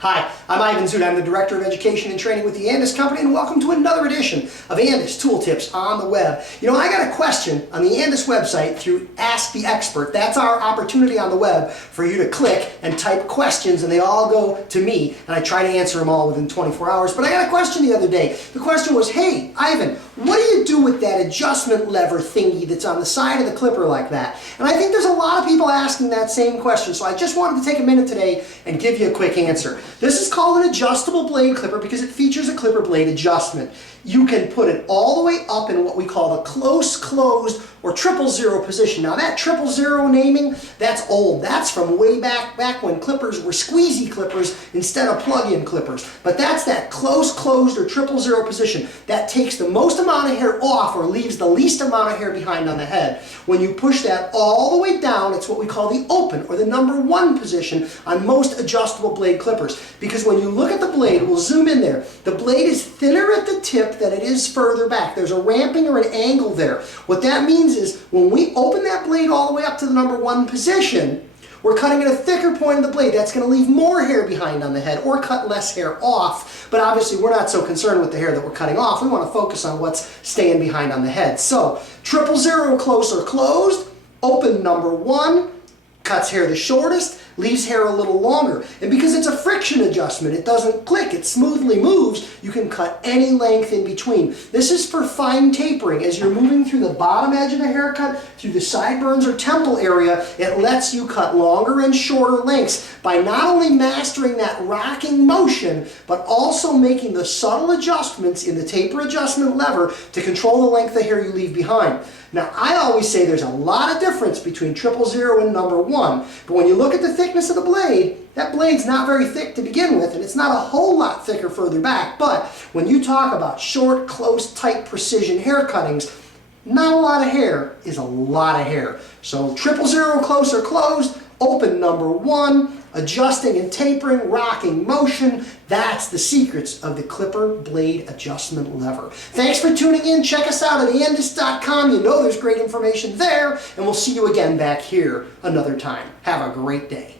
Hi, I'm Ivan Zoot. I'm the Director of Education and Training with the Andis Company, and welcome to another edition of Andis Tool Tips on the web. You know, I got a question on the Andis website through Ask the Expert. That's our opportunity on the web for you to click and type questions, and they all go to me, and I try to answer them all within 24 hours. But I got a question the other day. The question was, hey, Ivan, what do you do with that adjustment lever thingy that's on the side of the clipper like that? And I think there's a lot of people asking that same question, so I just wanted to take a minute today and give you a quick answer. This is called an adjustable blade clipper because it features a clipper blade adjustment. You can put it all the way up in what we call the close closed or 000 position. Now that 000 naming, that's old. That's from way back when clippers were squeezy clippers instead of plug-in clippers. But that's that close closed or 000 position. That takes the most amount of hair off or leaves the least amount of hair behind on the head. When you push that all the way down, it's what we call the open or the #1 position on most adjustable blade clippers. Because when you look at the blade, we'll zoom in there, the blade is thinner at the tip than it is further back. There's a ramping or an angle there. What that means is when we open that blade all the way up to the #1 position, we're cutting at a thicker point of the blade. That's going to leave more hair behind on the head or cut less hair off. But obviously we're not so concerned with the hair that we're cutting off. We want to focus on what's staying behind on the head. So 000 close or closed, open #1, cuts hair the shortest, leaves hair a little longer. And because it's a friction adjustment, it doesn't click, it smoothly moves, you can cut any length in between. This is for fine tapering. As you're moving through the bottom edge of the haircut, through the sideburns or temple area, it lets you cut longer and shorter lengths by not only mastering that rocking motion, but also making the subtle adjustments in the taper adjustment lever to control the length of hair you leave behind. Now, I always say there's a lot of difference between 000 and #1, but when you look at the thickness of the blade, that blade's not very thick to begin with, and it's not a whole lot thicker further back. But when you talk about short, close, tight, precision hair cuttings, not a lot of hair is a lot of hair. So 000 close or closed, open #1, adjusting and tapering, rocking motion. That's the secrets of the clipper blade adjustment lever. Thanks for tuning in. Check us out at andis.com. You know there's great information there, and we'll see you again back here another time. Have a great day.